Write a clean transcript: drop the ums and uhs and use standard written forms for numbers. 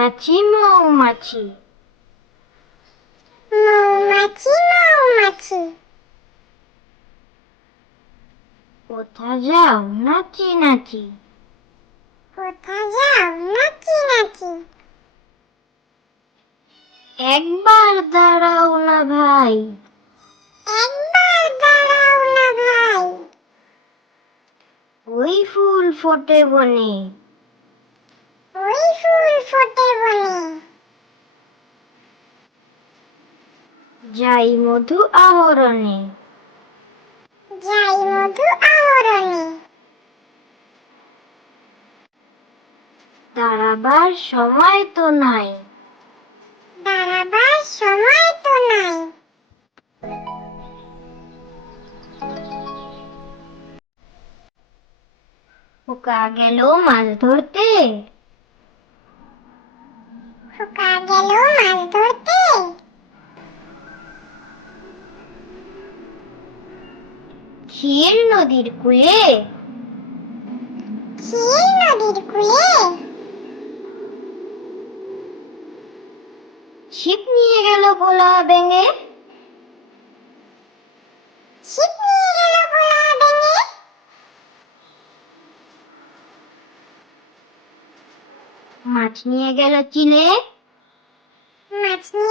মৌমাছি মৌমাছি মৌমাছি মৌমাছি কোথা যাও নাচি নাচি কোথা যাও নাচি নাচি একবার দাঁড়াও না ভাই একবার দাঁড়াও না ভাই ওই ফুল ফোটে বনে ওই ফুল ফোটে বনে যাই মধু আহরণে যাই মধু আহরণে দাঁড়াবার সময় তো নাই দাঁড়াবার সময় তো নাই খোকা গেল মাছ ধরতে খোকা গেল মাছ ধরতে ক্ষীর নদীর কূলে ক্ষীর নদীর কূলে ছিপ নিয়ে গেল ভোলা বেঙে ছিপ নিয়ে গেল ভোলা বেঙে মাছ নিয়ে গেল চিলে মাছ নিয়ে